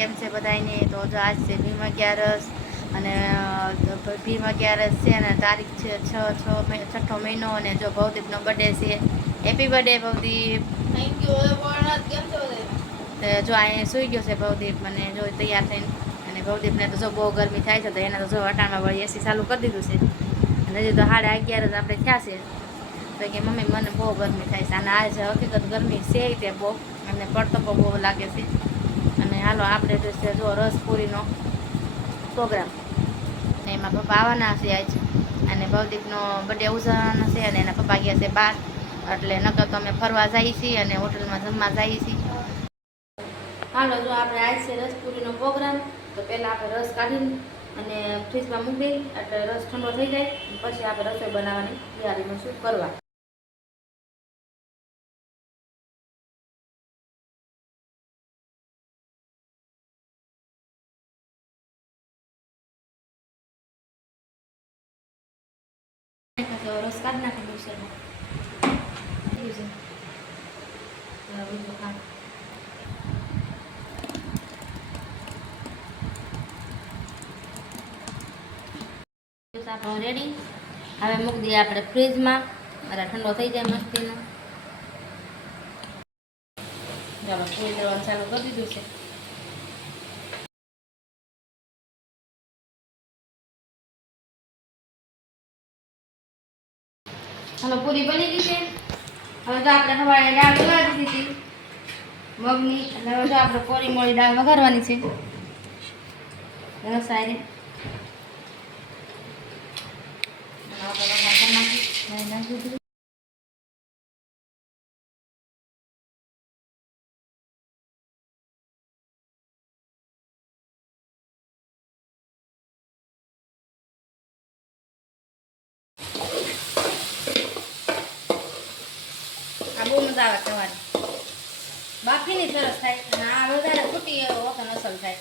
કેમ છે બધાને? તો જો આજ છે ભીમ 11 અને ભીમ 11 છે અને તારીખ છે 6ઠ્ઠો મહિનો અને જો ભવદીપનો બર્થડે છે. Happy birthday Bhavdeep. Thank you. કેમ છો? જો અહીંયા સૂઈ ગયો છે ભવદીપ મને જો તૈયાર થઈને. અને ભવદીપને તો જો બહુ ગરમી થાય છે તો એને તો જો અટાણમાં વળી એસી ચાલુ કરી દીધું છે. અને હજી તો 11:30 જ આપણે થયા છે. તો કે મમ્મી મને બહુ ગરમી થાય છે અને આજ હકીકત ગરમી છે તે બહુ અને પડતો બહુ લાગે છે. અને હાલો આપણે તો છે જો રસપુરીનો પ્રોગ્રામ ને એમાં પપ્પા આવવાના છે આજ અને ભવદીપનો બર્થડે ઉજવવાનો છે અને એના પપ્પા ગયા છે બહાર એટલે નકર તો અમે ફરવા જઈએ છીએ અને હોટલમાં જમવા જઈએ છીએ. હાલો જો આપણે આજ છે રસપુરીનો પ્રોગ્રામ તો પહેલાં આપણે રસ કાઢીને અને ફ્રીજમાં મૂકી દઈએ એટલે રસ ઠંડો થઈ જાય પછી આપણે રસોઈ બનાવવાની તૈયારીમાં શું કરવા. રસ કાઢી નાખી મિક્સરમાં આપણો રેડી. હવે મૂકી દઈએ આપણે ફ્રીજમાં એટલે ઠંડો થઈ જાય મસ્તીનો. ચાલો ફ્રીજ દરવાનું ચાલુ કરી દીધું છે. હવે પૂરી બની ગઈ છે. હવે તો આપણે સવારે દાળ વઘારી દીધી હતી મગની એટલે હવે તો આપણે કોરી મોળી દાળ વઘારવાની છે રસાયને. આ બહુ મજા આવે તમારી બાફીની સરસ થાય અને આ વધારે ફૂટી વખત અસર થાય.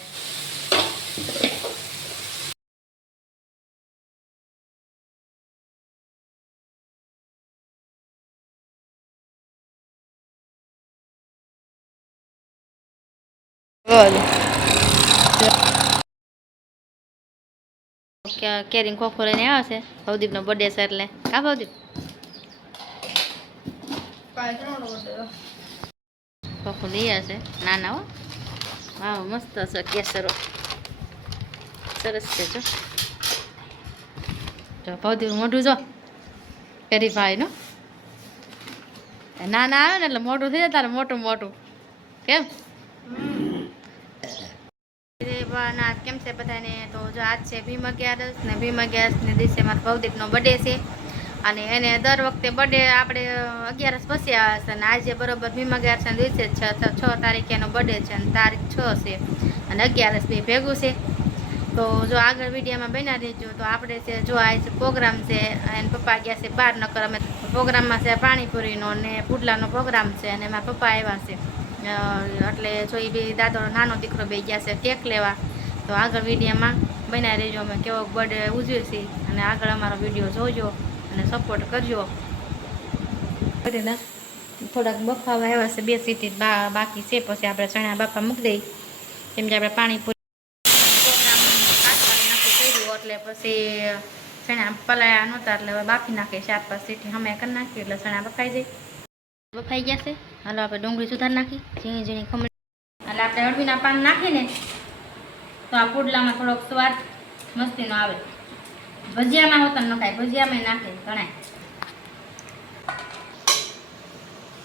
કેરીન ખોખો લઈને આવ્યા છે ભવદીપનો બર્થડે છે એટલે કા ભવદીપ ખોખો લઈ આવ્યા છે નાના હો. વાહ મસ્ત છે કેસરો સરસ છે. જો ભવદીપ મોઢું જો કરી ભાઈ નો નાના આવે ને એટલે મોટું થઈ જાય તારે મોટું મોટું કેમ કેમ છે બધાને? તો જો આજ છે ભીમ 11 ને ભીમ 11 દિવસે મારા ભવદીપનો બર્થડે છે અને એને દર વખતે બર્થડે આપણે 11 પછી આવે છે અને આજે બરોબર ભીમ 11 દિવસે 6 તારીખે એનો બર્થડે છે અને તારીખ 6 છે અને 11 બે ભેગું છે. તો જો આગળ વિડીયોમાં બન્યા રહેજો. તો આપણે છે જો આજ પ્રોગ્રામ છે એને પપ્પા ગયા છે બહાર નકર અમે પ્રોગ્રામમાં છે પાણીપુરીનો અને પુડલાનો પ્રોગ્રામ છે અને એમાં પપ્પા આવ્યા છે એટલે જો એ બે દાદો નાનો દીકરો બે ગયા છે કેક લેવા. તો આગળ વિડીયોમાં બન્યા રહેજો અમે કેવો બર્થડે ઉજવીએ છીએ અને આગળ અમારો વિડીયો જોજો અને સપોર્ટ કરજો. થોડાક બફાવા આવ્યા છે 2 સીટી બાકી છે પછી આપણે ચણા બાફા મૂકી દઈએ કેમ કે આપણે પાણીપુરી એટલે પછી ચણા પલાળ્યા નહોતા એટલે હવે બાફી નાખીએ 4-5 સીટી અમે કરી નાખીએ એટલે ચણા બફાઈ જાય. બફાઈ ગયા છે. હાલો આપણે ડુંગળી સુધારી નાખી ઝીણી ઝીણી ખમણી એટલે આપણે અળવીના પાન નાખીને તો આ પુડલામાં થોડોક સ્વાદ મસ્તીનો આવે. ભજીયામાં હોતા નખાય ભજીયામાં નાખે ઘણા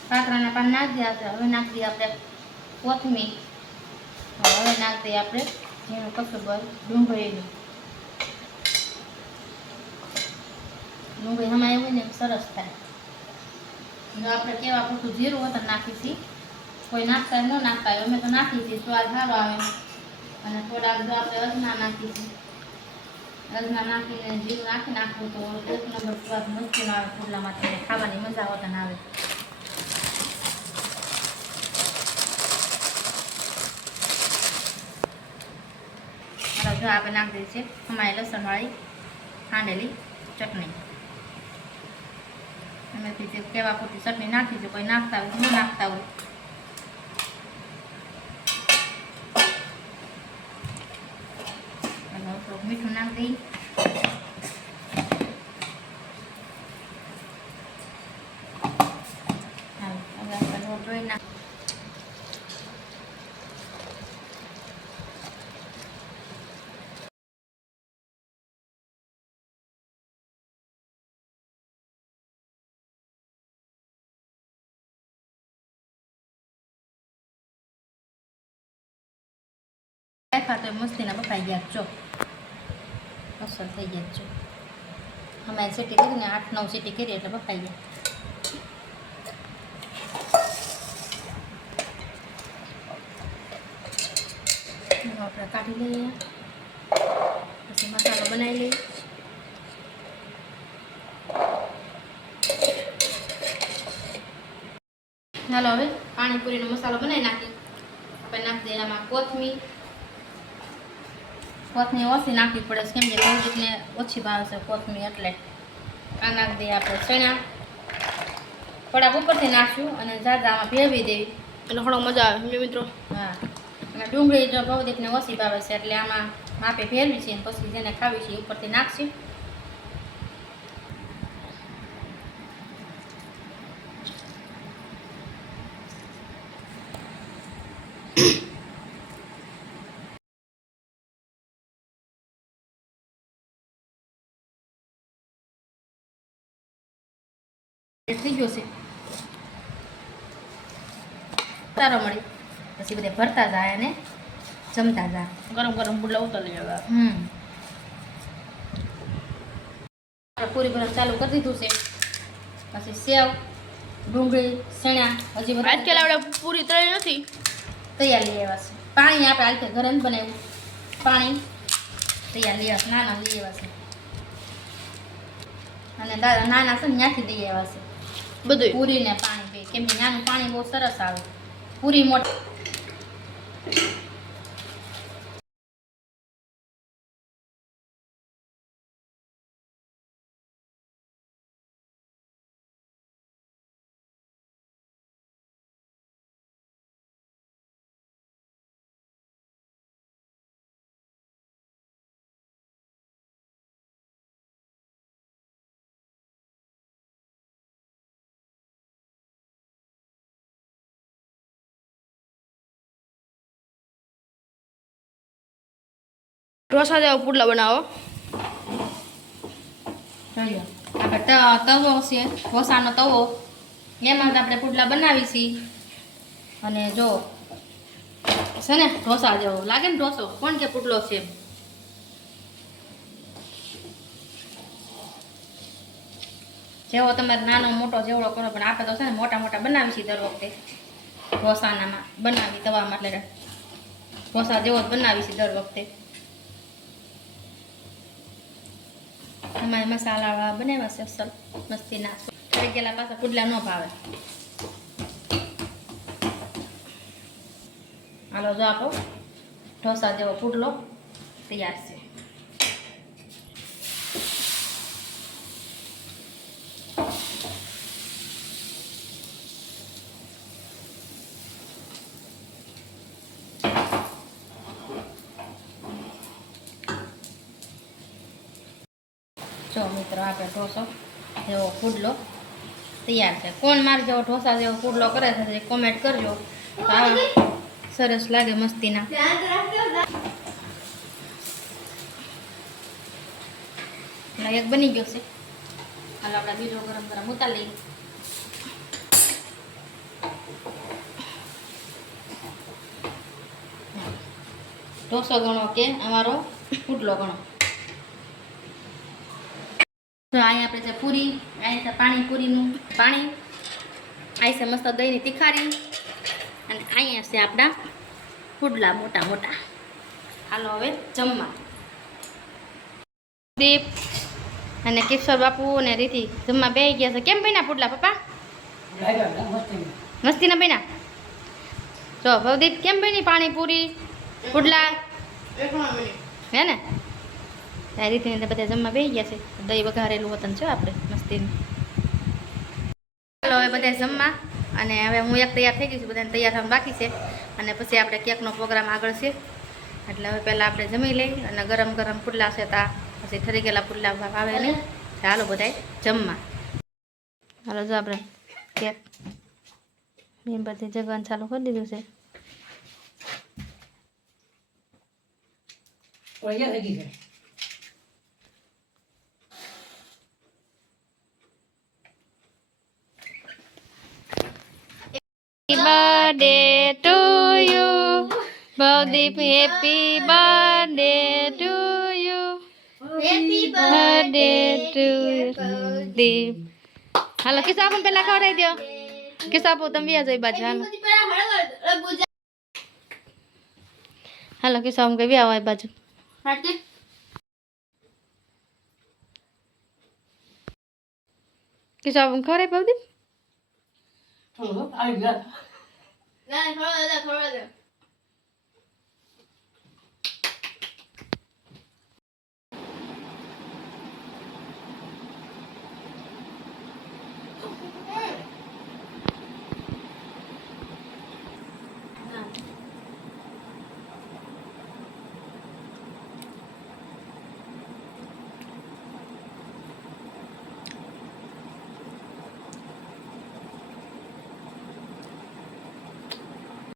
કાકરાના પાન નાખી દઈએ. હવે નાખી દઈએ આપણે કોથમીર. હવે નાખી દઈએ આપણે ઝીણું કસુંબર ડુંગળીનું. ડુંગળી હમાય હોય ને સરસ થાય. જો આપણે કેવા પૂરતું જીરું હોતા નાખી છીએ કોઈ નાખતા ન નાખતા અમે તો નાખી છીએ સ્વાદ સારો આવે અને થોડાક જો આપણે અજમા નાખી છીએ અજમા નાખીને જીરું નાખવું તો 1 નંબર સ્વાદ મસ્તીનો આવે પુડલામાં તમને ખાવાની મજા હોતા ના આવે. જો આપણે નાખી દઈએ છીએ હમાય લસણવાળી ખાંડેલી ચટણી. અમે કેવા પૂરતી ચટણી નાખી છે કોઈ નાખતા હોય ન નાખતા હોય. દઈ. હાલો હવે આપણે લોટ ધોઈ નાખ. રાખ્યા તો મસ્તીના બફાઈ ગયા જો અસર થઈ ગયા જો અમે સીટી કરીને 8-9 સીટી કરી એટલે બફાઈ ગયા. આપણે કાઢી લઈએ પછી મસાલો બનાવી લઈએ. ચાલો હવે પાણીપુરીનો મસાલો બનાવી નાખીએ. આપણે નાખી દઈએ આમાં કોથમીર ઓછી નાખવી પડે કેમ કે ભૌતિકને ઓછી ભાવે છે કોથમીર એટલે આ નાખી દઈએ આપણે ચણા થોડાક ઉપરથી નાખશું અને જાજામાં ભેળવી દેવી એટલે ઘણો મજા આવે સમજો મિત્રો. હા અને ડુંગળી જો ભૌતિકને ઓછી ભાવે છે એટલે આમાં માપે ભેળવી છે પછી જેને ખાવી છે એ ઉપરથી નાખશું. થઈ ગયો છે તારો મળી પછી બધે ભરતા જાય અને જમતા જાય. ગરમ ગરમ પુડલા ઉતારી લેવા. આપણે પૂરી ભરવાનું ચાલુ કરી દીધું છે. પછી સેવ ડુંગળી ચણા હજી બધા આજકાલ આપણે પૂરી તળી નથી. તૈયાર લઈ આવ્યા છે. પાણી આપણે આજે ઘરે જ બનાવ્યું પાણી તૈયાર લઈ આવ્યા નાના લઈ આવ્યા છે અને દાદા નાના છે ને ત્યાંથી લઈ આવ્યા છે બધું પૂરી ને પાણી બે કેમ કે નાનું પાણી બહુ સરસ આવે પૂરી મોટી. ઢોસા જેવા પુડલા બનાવો. જોઈએ આપણે તવો છે ઢોસાનો તવો એમાં જ આપણે પુડલા બનાવી છીએ. અને જો છે ને ઢોસા જેવો લાગે ને ઢોસો કોણ કે પુડલો છે જેવો તમારે નાનો મોટો જેવડો કરો પણ આપણે તો છે ને મોટા મોટા બનાવી છીએ દર વખતે ઢોસાનામાં બનાવી તવામાં એટલે ઢોસા જેવો જ બનાવી છીએ દર વખતે. અમારે મસાલાવાળા બનાવ્યા છે અસલ મસ્તી નાખો થઈ ગયેલા પાછા પુડલા ન ભાવે. હાલો જો આપો ઢોસા જેવો પુડલો તૈયાર છે. જો મિત્રો આપણે ઢોસો જેવો પુડલો તૈયાર છે. કોણ મારે જેવો ઢોસા જેવો પુડલો કરે છે કોમેન્ટ કરજો. આ સરસ લાગે મસ્તીના. એક બની ગયો છે. હાલો આપણે બીજો ગરમ ગરમ ઉતારી લઈએ. ઢોસો ગણો કે અમારો પુડલો ગણો. તો અહીંયા આપણે છે પૂરી અહીં છે પાણીપુરીનું પાણી અહીં છે મસ્ત દહીંની તીખારી અને અહીંયા છે આપણા પુડલા મોટા મોટા. હાલો હવે જમવા. દીપ અને કિશોર બાપુ અને રીતિ જમવા બેસી ગયા છે. કેમ બન્યા પુડલા પપ્પા? મસ્તીના બન્યા. જો ભવદીપ કેમ બની પાણીપુરી પુડલા હે ને આ રીતની બધા જમવા બેસી ગયા છે. દહીં વઘારેલું હોતન છે આપણે મસ્તીનું. ચાલો હવે બધા જમવા અને હવે હું એક તૈયાર થઈ ગઈ છું બધાને તૈયાર થવાનું બાકી છે અને પછી આપણે કેકનો પ્રોગ્રામ આગળ છે એટલે હવે પહેલાં આપણે જમી લઈ અને ગરમ ગરમ પુડલા છે તા પછી ઠરી ગયેલા પુડલા આવે નહીં. ચાલો બધાય જમવા. હાલો જો આપણે કેક મીણબત્તી જગવાનું ચાલુ કરી દીધું છે. Happy birthday to you, Bhavdeep. Happy birthday to you. Happy birthday to Deep. હાલો કિસ્સા આપણ પેલા ખવડાવી દો. કિસ્સા આપો તમે વ્યા જોઈ બાજુ. હાલો હાલો કિસ્સા આમ કે વ્યા હોય બાજુ. કિસ્સા આપણ ખવડાવી ભવદીપ. થોડો દે